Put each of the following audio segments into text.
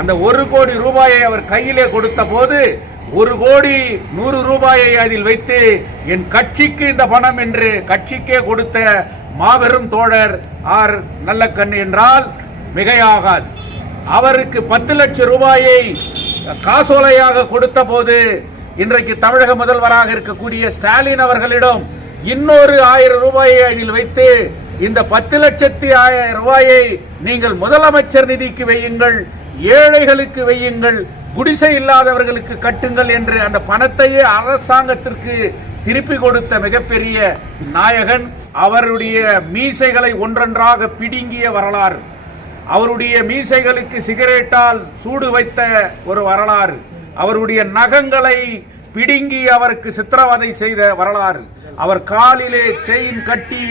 அந்த 1 கோடி ரூபாயை அவர் கையிலே கொடுத்த போது 1 கோடி 100 ரூபாயை அதில் வைத்து என் கட்சிக்கு இந்த பணம் என்று கட்சிக்கே கொடுத்த மாபெரும் தோழர் ஆர் நல்லக்கண்ணு என்றால் மிகையாகாது. அவருக்கு 10 லட்சம் ரூபாயை காசோலையாக கொடுத்த போது இன்றைக்கு தமிழக முதல்வராக இருக்கக்கூடிய ஸ்டாலின் அவர்களிடம் இன்னொரு 1000 ரூபாயை அதில் வைத்து இந்த 10,00,000 ரூபாயை நீங்கள் முதலமைச்சர் நிதிக்கு வையுங்கள், ஏழைகளுக்கு வையுங்கள், குடிசை இல்லாதவர்களுக்கு கட்டுங்கள் என்று அந்த பணத்தையே அரசாங்கத்திற்கு திருப்பி கொடுத்த மிகப்பெரிய நாயகன். அவருடைய மீசைகளை ஒன்றொன்றாக பிடுங்கிய வரலாறு, அவருடைய மீசைகளுக்கு சிகரெட்டால் சூடு வைத்த ஒரு வரலாறு, அவருடைய நகங்களை பிடுங்கி அவருக்கு சித்திரவதை செய்த வரலாறு, அவர் காலிலே செயின் கட்டி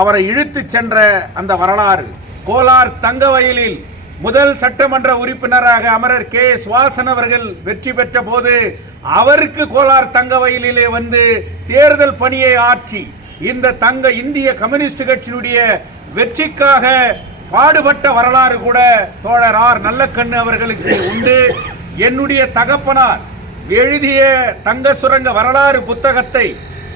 அவரை இழுத்து சென்ற அந்த வரலாறு. கோலார் தங்கவயலில் முதல் சட்டமன்ற உறுப்பினராக அமரர் கே சுவாசன் அவர்கள் வெற்றி பெற்ற போது அவருக்கு கோலார் தங்கவயலிலே வந்து தேர்தல் பணியை ஆற்றி இந்த இந்திய கம்யூனிஸ்ட் கட்சியினுடைய வெற்றிக்காக பாடுபட்ட வரலாறு கூட தோழர் ஆர் நல்லக்கண்ணு அவர்களுக்கு உண்டு. என்னுடைய தகப்பனார் எழுதிய தங்க சுரங்க வரலாறு புத்தகத்தை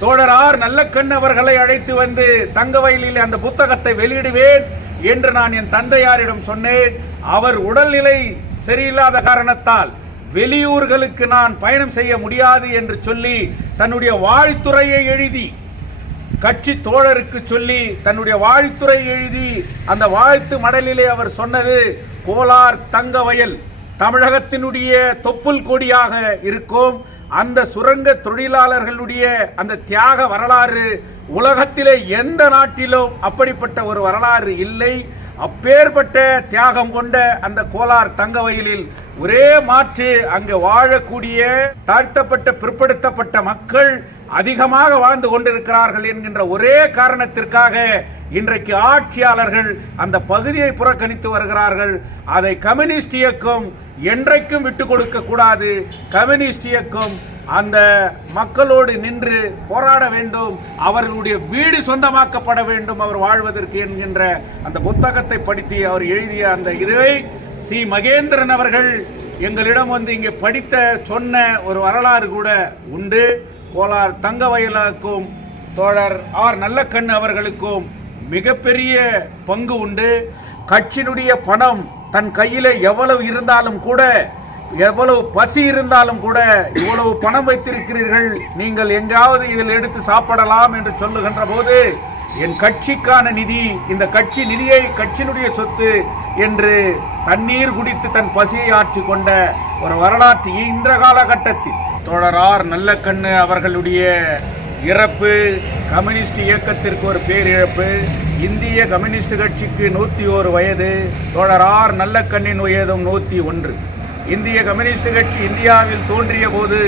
தோழர் ஆர் நல்லக்கண்ணு அவர்களை அழைத்து வந்து தங்கவயலில் அந்த புத்தகத்தை வெளியிடுவேன் என்று நான் என் தந்தையாரிடம் சொன்னேன். அவர் உடல்நிலை சரியில்லாத காரணத்தால் வெளியூர்களுக்கு நான் பயணம் செய்ய முடியாது என்று சொல்லி தன்னுடைய வாழ்த்துரையை எழுதி கட்சி தோழருக்கு சொல்லி தன்னுடைய வாழ்த்துரை எழுதி அந்த வாழ்த்து மடலிலே அவர் சொன்னது, கோலார் தங்கவயல் தமிழகத்தினுடைய தொப்புள் கொடியாக இருக்கும். அந்த சுரங்க தொழிலாளர்களுடைய அந்த தியாக வரலாறு உலகத்திலே எந்த நாட்டிலும் அப்படிப்பட்ட ஒரு வரலாறு இல்லை. அப்பேற்பட்ட தியாகம் கொண்ட அந்த கோலார் தங்கவயலில் ஒரே மாற்று அங்கு வாழக்கூடிய தாழ்த்தப்பட்ட பிற்படுத்தப்பட்ட மக்கள் அதிகமாக வாழ்ந்து கொண்டிருக்கிறார்கள் என்கின்ற ஒரே காரணத்திற்காக இன்றைக்கு ஆட்சியாளர்கள் அந்த பகுதியை புறக்கணித்து வருகிறார்கள். அதை கம்யூனிஸ்ட் இயக்கம் என்றைக்கும் விட்டுக் கொடுக்க கூடாது. கம்யூனிஸ்ட் இயக்கம் அந்த மக்களோடு நின்று போராட வேண்டும், அவர்களுடைய வீடு சொந்தமாக்கப்பட வேண்டும் அவர் வாழ்வதற்கு என்கின்ற அந்த புத்தகத்தை படித்து அவர் எழுதிய அந்த இதை சி மகேந்திரன் அவர்கள் எங்களிடம் வந்து இங்கே படித்த சொன்ன ஒரு வரலாறு கூட உண்டு. கோலார் தங்கவயலுக்கும் தோழர் ஆர் நல்லக்கண்ணு அவர்களுக்கும் மிகப்பெரிய பங்கு உண்டு. கட்சியினுடைய பணம் தன் கையில் எவ்வளவு இருந்தாலும் கூட, எவ்வளவு பசி இருந்தாலும் கூட, இவ்வளவு பணம் வைத்திருக்கிறீர்கள், நீங்கள் எங்காவது இதில் எடுத்து சாப்பிடலாம் என்று சொல்லுகின்ற போது என் கட்சிக்கான நிதி, இந்த கட்சி நிதியை கட்சியினுடைய சொத்து என்று தண்ணீர் குடித்து தன் பசியை ஆற்றி கொண்ட ஒரு வரலாற்று இந்த காலகட்டத்தில் தோழர் ஆர் நல்லக்கண்ணு அவர்களுடைய இறப்பு கம்யூனிஸ்ட் இயக்கத்திற்கு ஒரு பேரிழப்பு. இந்திய கம்யூனிஸ்ட் கட்சிக்கு 101 வயது, தோழர் ஆர் நல்லக்கண்ணின் வயதும் 101. இந்திய கம்யூனிஸ்ட் கட்சி இந்தியாவில் தோன்றிய போது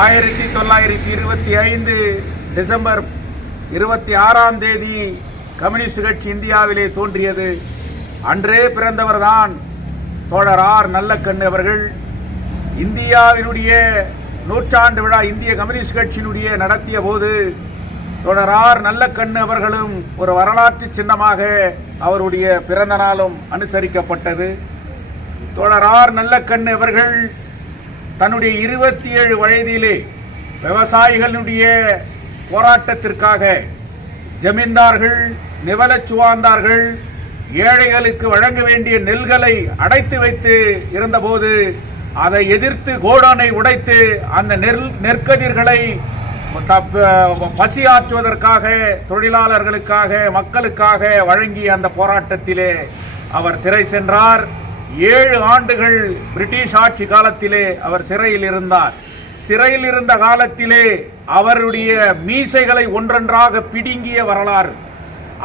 1925 டிசம்பர் 26ஆம் தேதி கம்யூனிஸ்ட் கட்சி இந்தியாவிலே தோன்றியது. அன்றே பிறந்தவர் தான் தோழர் ஆர் நல்லக்கண்ணு அவர்கள். இந்தியாவினுடைய 100ஆண்டு விழா இந்திய கம்யூனிஸ்ட் கட்சியினுடைய நடத்திய போது தோழர் ஆர் நல்லக்கண்ணு அவர்களும் ஒரு வரலாற்று சின்னமாக அவருடைய பிறந்த நாளும் அனுசரிக்கப்பட்டது. தோழர் ஆர் நல்லக்கண்ணு அவர்கள் தன்னுடைய 27 வயதிலே விவசாயிகளுடைய போராட்டத்திற்காக, ஜமீன்தார்கள் நிவலச்சுவாந்தார்கள் ஏழைகளுக்கு வழங்க வேண்டிய நெல்களை அடைத்து வைத்து இருந்தபோது அதை எதிர்த்து கோடானை உடைத்து அந்த நெற்கதிர்களை பசியாற்றுவதற்காக, தொழிலாளர்களுக்காக, மக்களுக்காக வழங்கிய அந்த போராட்டத்திலே அவர் சிறை சென்றார். 7 ஆண்டுகள் பிரிட்டிஷ் ஆட்சி காலத்திலே அவர் சிறையில் இருந்தார். சிறையில் இருந்த காலத்திலே அவருடைய மீசைகளை ஒன்றொன்றாக பிடுங்கிய வரலாறு,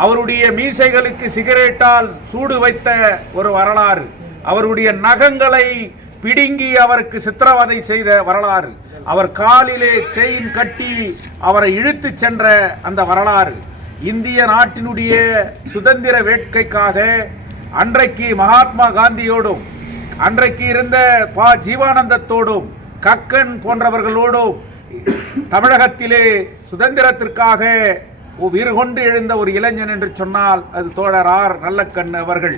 அவருடைய மீசைகளுக்கு சிகரெட்டால் சூடு வைத்த ஒரு வரலாறு, அவருடைய நகங்களை பிடுங்கி அவருக்கு சித்திரவதை செய்த வரலாறு, அவர் காலிலே செயின் கட்டி அவரை இழுத்து சென்ற அந்த வரலாறு, இந்திய நாட்டினுடைய சுதந்திர வேட்கைக்காக அன்றைக்கு மகாத்மா காந்தியோடும் அன்றைக்கு இருந்த பா ஜீவானந்தத்தோடும் கக்கன் போன்றவர்களோடும் தமிழகத்திலே சுதந்திரத்திற்காக வீறு கொண்டு எழுந்த ஒரு இளைஞன் என்று சொன்னால் அது தோழர் ஆர் நல்லக்கண்ணு அவர்கள்.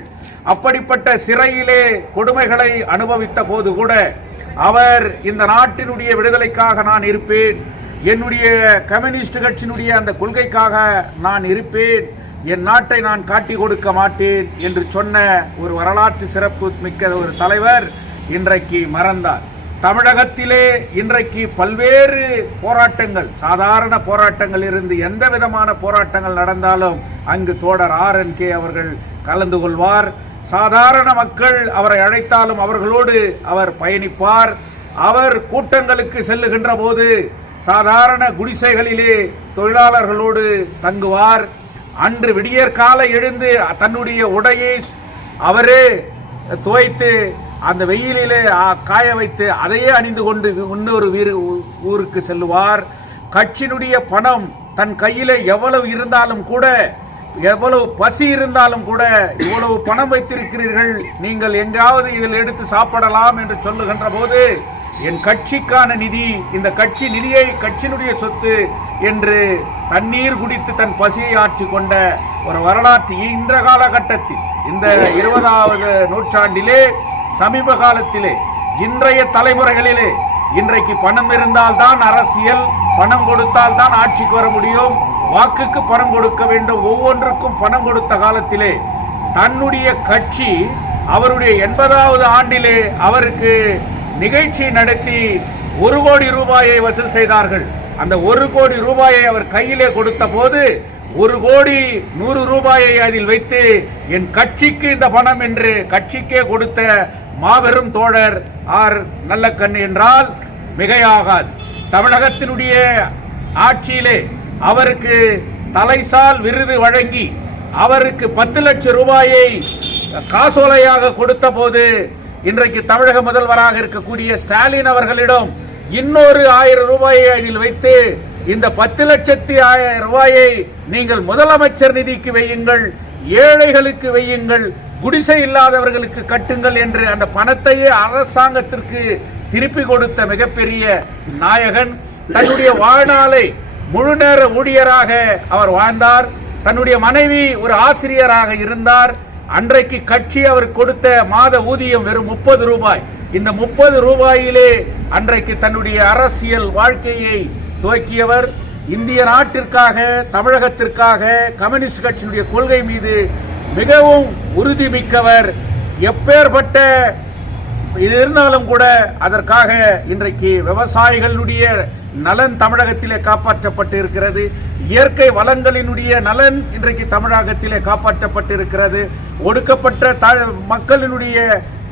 அப்படிப்பட்ட சிறையிலே கொடுமைகளை அனுபவித்த போது கூட அவர் இந்த நாட்டினுடைய விடுதலைக்காக நான் இருப்பேன், என்னுடைய கம்யூனிஸ்ட் கட்சியினுடைய அந்த கொள்கைக்காக நான் இருப்பேன், என் நாட்டை நான் காட்டி கொடுக்க மாட்டேன் என்று சொன்ன ஒரு வரலாற்று சிறப்பு மிக்க ஒரு தலைவர் இன்றைக்கு மறந்தார். தமிழகத்திலே இன்றைக்கு பல்வேறு போராட்டங்கள், சாதாரண போராட்டங்கள் இருந்து எந்த விதமான போராட்டங்கள் நடந்தாலும் அங்கு தோழர் RNK அவர்கள் கலந்து கொள்வார். சாதாரண மக்கள் அவரை அழைத்தாலும் அவர்களோடு அவர் பயணிப்பார். அவர் கூட்டங்களுக்கு செல்லுகின்ற போது சாதாரண குடிசைகளிலே தொழிலாளர்களோடு தங்குவார். அன்று விடியற்கால எழுந்து தன்னுடைய உடையை அவரே துவைத்து அந்த வெயிலிலே காய வைத்து அதையே அணிந்து கொண்டு இன்னொரு ஊருக்கு செல்லுவார். கட்சியினுடைய பணம் தன் கையிலே எவ்வளவு இருந்தாலும் கூட, எவ்வளவு பசி இருந்தாலும் கூட, இவ்வளவு பணம் வைத்திருக்கிறீர்கள், நீங்கள் எங்காவது இதில் எடுத்து சாப்பிடலாம் என்று சொல்லுகின்ற போது என் கட்சிக்கான நிதி, இந்த கட்சி நிதியை கட்சியினுடைய சொத்து என்று தண்ணீர் குடித்து தன் பசியை ஆற்றிக் கொண்ட ஒரு வரலாற்று இன்ற காலகட்டத்தில், இந்த 20வது நூற்றாண்டிலே, சமீப காலத்திலே, இன்றைய தலைமுறைகளிலே இன்றைக்கு பணம் இருந்தால்தான் அரசியல், பணம் கொடுத்தால் தான் ஆட்சிக்கு வர முடியும், வாக்குக்கு பணம் கொடுக்க வேண்டும், ஒவ்வொன்றுக்கும் பணம் கொடுத்த காலத்திலே தன்னுடைய கட்சி அவருடைய 80வது ஆண்டிலே அவருக்கு நிகழ்ச்சி நடத்தி 1 கோடி ரூபாயை வசூல் செய்தார்கள். அந்த 1 கோடி ரூபாயை அவர் கையிலே கொடுத்த போது 1 கோடி 100 ரூபாயை அதில் வைத்து என் கட்சிக்கு இந்த பணம் என்று கட்சிக்கே கொடுத்த மாபெரும் தோழர் ஆர் நல்லக்கண்ணு என்றால் மிகையாகாது. தமிழகத்தினுடைய ஆட்சியிலே அவருக்கு தலைசால் விருது வழங்கி அவருக்கு 10 லட்சம் ரூபாயை காசோலையாக கொடுத்த போது இன்றைக்கு தமிழக முதல்வராக இருக்கக்கூடிய ஸ்டாலின் அவர்களிடம் இன்னொரு 1000 ரூபாயை அதில் வைத்து இந்த 10,00,000 ரூபாயை நீங்கள் முதலமைச்சர் நிதிக்கு வையுங்கள், ஏழைகளுக்கு வையுங்கள், குடிசை இல்லாதவர்களுக்கு கட்டுங்கள் என்று அந்த பணத்தையே அரசாங்கத்திற்கு திருப்பி கொடுத்த மிகப்பெரிய நாயகன். தன்னுடைய வாழ்நாளை முழு நேர ஊழியராக அவர் வாழ்ந்தார். தன்னுடைய மனைவி ஒரு ஆசிரியராக இருந்தார். அன்றைக்கு கட்சி அவர் கொடுத்த மாத ஊதியம் வெறும் 30 ரூபாய். இந்த 30 ரூபாயிலே அன்றைக்கு தன்னுடைய அரசியல் வாழ்க்கையை துவக்கியவர். இந்திய நாட்டிற்காக, தமிழகத்திற்காக கம்யூனிஸ்ட் கட்சியினுடைய கொள்கை மீது மிகவும் உறுதி மிக்கவர். எப்பேற்பட்ட இருந்தாலும் கூட அதற்காக இன்றைக்கு விவசாயிகளுடைய நலன் தமிழகத்திலே காப்பாற்றப்பட்டு இருக்கிறது. இயற்கை வளங்களினுடைய நலன் இன்றைக்கு தமிழகத்திலே காப்பாற்றப்பட்டு இருக்கிறது. ஒடுக்கப்பட்ட மக்களினுடைய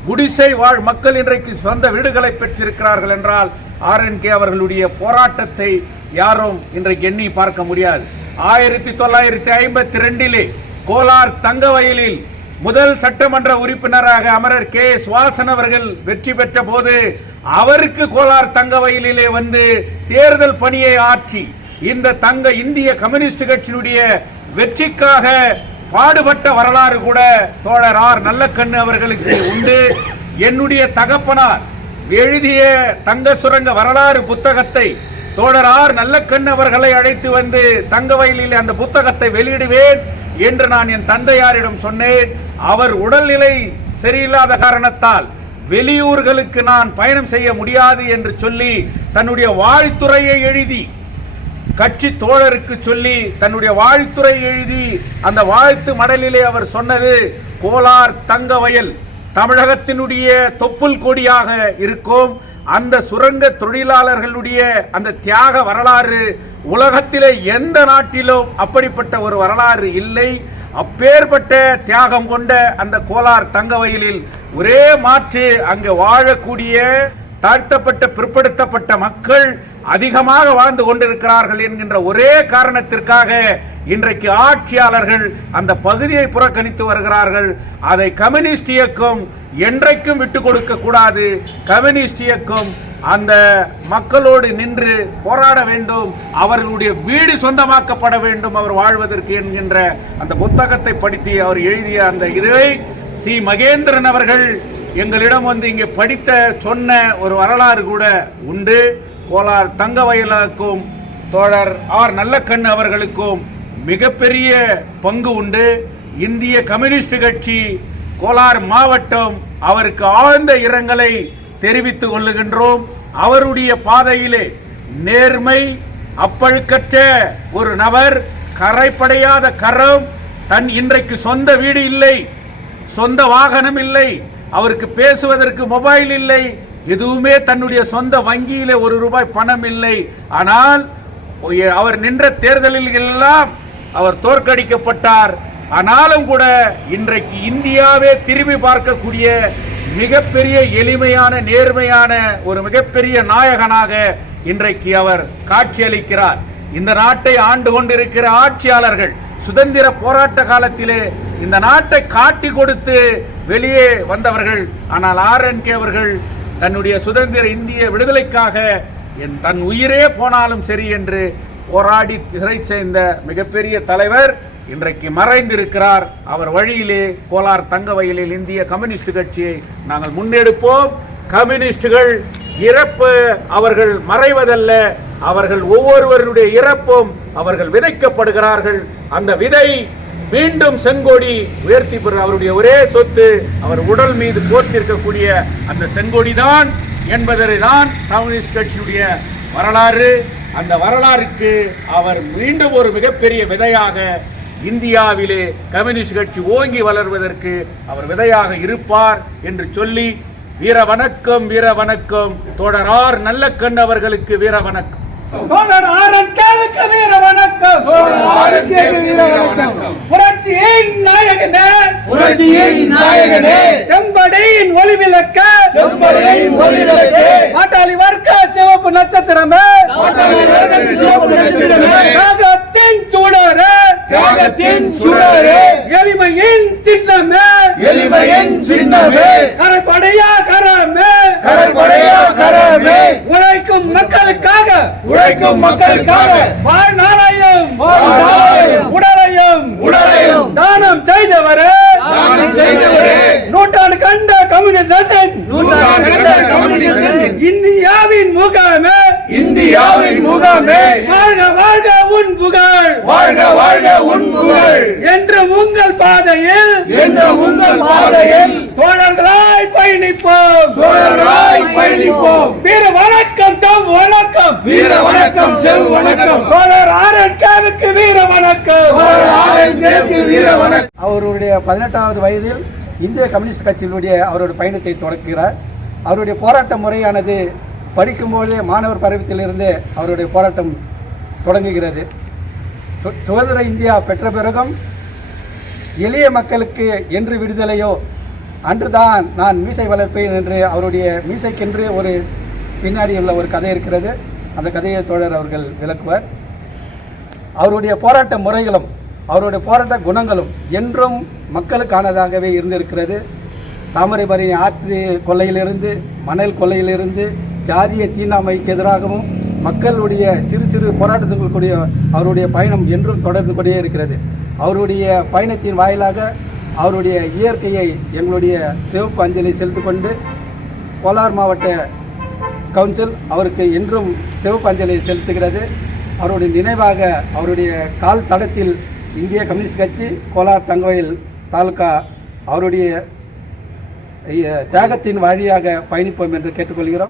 குடிசை வாழ் மக்கள் இன்றைக்கு சொந்த வீடுகளை பெற்றிருக்கிறார்கள் என்றால் RNK அவர்களுடைய போராட்டத்தை யாரும் இன்றைக்கு எண்ணி பார்க்க முடியாது. 1952 கோலார் தங்கவயலில் முதல் சட்டமன்ற உறுப்பினராக அமரர் KS வாசன் அவர்கள் வெற்றி பெற்ற போது அவருக்கு கோலார் தங்கவயலிலே வந்து தேர்தல் பணியை ஆற்றி இந்த இந்திய கம்யூனிஸ்ட் கட்சியினுடைய வெற்றிக்காக பாடுபட்ட வரலாறு கூட தோழர் ஆர் நல்லக்கண்ணு அவர்களுக்கு உண்டு. என்னுடைய தகப்பனார் எழுதிய தங்க சுரங்க வரலாறு புத்தகத்தை தோழர் ஆர் நல்லக்கண்ணு அவர்களை அழைத்து வந்து தங்கவயலில் அந்த புத்தகத்தை வெளியிடுவேன் என்று நான் என் தந்தையாரிடம் சொன்னேன். அவர் உடல்நிலை சரியில்லாத காரணத்தால் வெளியூர்களுக்கு நான் பயணம் செய்ய முடியாது என்று சொல்லி தன்னுடைய வாழ்த்துரையை எழுதி கட்சி தோழருக்கு சொல்லி தன்னுடைய வாழ்த்துரை எழுதி அந்த வாழ்த்து மடலிலே அவர் சொன்னது, கோலார் தங்கவயல் தமிழகத்தினுடைய தொப்புள் கொடியாக இருக்கும். அந்த சுரங்க தொழிலாளர்களுடைய அந்த தியாக வரலாறு உலகத்திலே எந்த நாட்டிலும் அப்படிப்பட்ட ஒரு வரலாறு இல்லை. அப்பேற்பட்ட தியாகம் கொண்ட அந்த கோலார் தங்கவயலில் ஒரே மாற்று அங்கு வாழக்கூடிய தாழ்த்தப்பட்ட பிற்படுத்தப்பட்ட மக்கள் அதிகமாக வாழ்ந்து கொண்டிருக்கிறார்கள் என்கின்ற ஒரே காரணத்திற்காக இன்றைக்கு ஆட்சியாளர்கள் அந்த பகுதியை புறக்கணித்து வருகிறார்கள். அதை கம்யூனிஸ்ட் இயக்கம் என்றைக்கும் விட்டுக் கொடுக்க கூடாது. கம்யூனிஸ்ட் இயக்கம் அந்த மக்களோடு நின்று போராட வேண்டும். அவர்களுடைய வீடு சொந்தமாக்கப்பட வேண்டும் அவர் வாழ்வதற்கு என்கின்ற அந்த புத்தகத்தை படித்து அவர் எழுதிய அந்த இதை சி மகேந்திரன் அவர்கள் எங்களிடம் வந்து இங்கே படித்த சொன்ன ஒரு வரலாறு கூட உண்டு. கோலார் தங்கவயலுக்கும் தோழர் ஆர் நல்லக்கண்ணு அவர்களுக்கும் மிகப்பெரிய பங்கு உண்டு. இந்திய கம்யூனிஸ்ட் கட்சி கோலார் மாவட்டம் அவருக்கு ஆழ்ந்த இரங்கலை தெரிவித்துக் கொள்ளுகின்றோம். அவருடைய பாதையிலே நேர்மை, அப்பழுக்கற்ற ஒரு நபர், கரைப்படையாத கரம், இன்றைக்கு சொந்த வீடு இல்லை, சொந்த வாகனம் இல்லை, அவருக்கு பேசுவதற்கு மொபைல் இல்லை, எதுவுமே தன்னுடைய சொந்த வங்கியிலே ₹1 பணம் இல்லை. ஆனால் அவர் நின்ற தேர்தலில் எல்லாம் அவர் தோற்கடிக்கப்பட்டார். ஆனாலும் கூட இன்றைக்கு இந்தியாவே திரும்பி பார்க்கக்கூடிய மிகப்பெரிய எளிமையான, நேர்மையான ஒரு மிகப்பெரிய நாயகனாக இன்றைக்கு அவர் காட்சியளிக்கிறார். இந்த நாட்டை ஆண்டு கொண்டிருக்கிற ஆட்சியாளர்கள் சுதந்திர போராட்ட காலத்திலே இந்த நாட்டை காட்டி கொடுத்து வெளியே வந்தவர்கள். ஆனால் RNK அவர்கள் தன்னுடைய சுதந்திர இந்திய விடுதலைக்காக தன் உயிரே போனாலும் சரி என்று போராடி திரை சேர்ந்த மிகப்பெரிய தலைவர் இன்றைக்கு மறைந்திருக்கிறார். அவர் வழியிலே கோலார் தங்கவயலில் இந்திய கம்யூனிஸ்ட் கட்சியை நாங்கள் முன்னெடுப்போம். கம்யூனிஸ்டுகள் இறப்பு அவர்கள் மறைவதல்ல, அவர்கள் ஒவ்வொருவருடைய இறப்பும் அவர்கள் விதைக்கப்படுகிறார்கள். அந்த விதை மீண்டும் செங்கொடி உயர்த்தி பெற அவருடைய ஒரே சொத்து அவர் உடல் மீது போர்த்திருக்கக்கூடிய அந்த செங்கொடிதான் என்பதை தான் கம்யூனிஸ்ட் கட்சியுடைய வரலாறு. அந்த வரலாறுக்கு அவர் மீண்டும் ஒரு மிகப்பெரிய விதையாக இந்தியாவிலே கம்யூனிஸ்ட் கட்சி ஓங்கி வளர்வதற்கு அவர் விதையாக இருப்பார் என்று சொல்லி வீர வணக்கம், வீர வணக்கம். தோழர் ஆர் நல்லக்கண் அவர்களுக்கு வீர வணக்கம். தோழர் RNKவுக்கு வீர வணக்கம். புரட்சியின் நாயகனே, புரட்சியின் நாயகனே, செம்படையின் ஒளிவிளக்க, செம்படையின் ஒளிவிளக்கே, பாட்டாளி வர்க்க சிவப்பு நட்சத்திரமே, பாட்டாளி வர்க்க சிவப்பு நட்சத்திரமே, தியாகத்தின் சுடரே, தியாகத்தின் சுடரே, எளிமையின் சின்னமே, எளிமையின் சின்னமே, கரைப்படையா கரமே, கரைப்படையா கரமே, உழைக்கும் மக்களுக்காக, உழைக்கும் மக்களுக்காக வாழ்நாளையும் உடலையும் உடலையும் தானம் செய்தவரே, நூற்றாண்டு கண்ட கம்யூனிஸ்டின் இந்தியாவின் முகமே, இந்தியாவின் முகமே, வாழ்க வாழ்க உன் புகழ், வாழ்க வாழ்க உன் புகழ் என்றும் உங்கள் பாதையில், என்றும் உங்கள் பாதையில் தோழர்களாய் பயணிப்போம், தோழர்களாய் பயணிப்போம். வீர வணக்கம், செவ் வணக்கம், வீர வணக்கம், செவ் வணக்கம். தோழர் RNKவுக்கு வீர வணக்கம், தோழர் RNKவுக்கு வீர வணக்கம். அவருடைய 18வது வயதில் இந்திய கம்யூனிஸ்ட் கட்சியினுடைய அவருடைய பயணத்தை தொடங்குகிறார். அவருடைய போராட்ட முறையானது படிக்கும்போதே மாணவர் பருவத்திலிருந்து அவருடைய போராட்டம் தொடங்குகிறது. சுதந்திர இந்தியா பெற்ற பிறகும் எளிய மக்களுக்கு என்று விடுதலையோ அன்றுதான் நான் மீசை வளர்ப்பேன் என்று அவருடைய மீசைக்கென்று ஒரு பின்னாடி உள்ள ஒரு கதை இருக்கிறது. அந்த கதையை தோழர் அவர்கள் விளக்குவார். அவருடைய போராட்ட முறைகளும் அவருடைய போராட்ட குணங்களும் என்றும் மக்களுக்கானதாகவே இருந்திருக்கிறது. தாமிரபரணி ஆற்று கொள்ளையிலிருந்து, மணல் கொள்ளையிலிருந்து, ஜாதிய தீண்டாமைக்கு எதிராகவும் மக்களுடைய சிறு சிறு போராட்டத்துக்குரிய அவருடைய பயணம் என்றும் தொடர்ந்து கொண்டே இருக்கிறது. அவருடைய பயணத்தின் வாயிலாக அவருடைய இயற்கையை எங்களுடைய சிவப்பு அஞ்சலி செலுத்திக் கொண்டு கோலார் மாவட்ட கவுன்சில் அவருக்கு என்றும் சிவப்பு அஞ்சலி செலுத்துகிறது. அவருடைய நினைவாக அவருடைய கால் தடத்தில் இந்திய கம்யூனிஸ்ட் கட்சி கோலார் தங்கவயல் தாலுகா அவருடைய தியாகத்தின் வழியாக பயணிப்போம் என்று கேட்டுக்கொள்கிறோம்.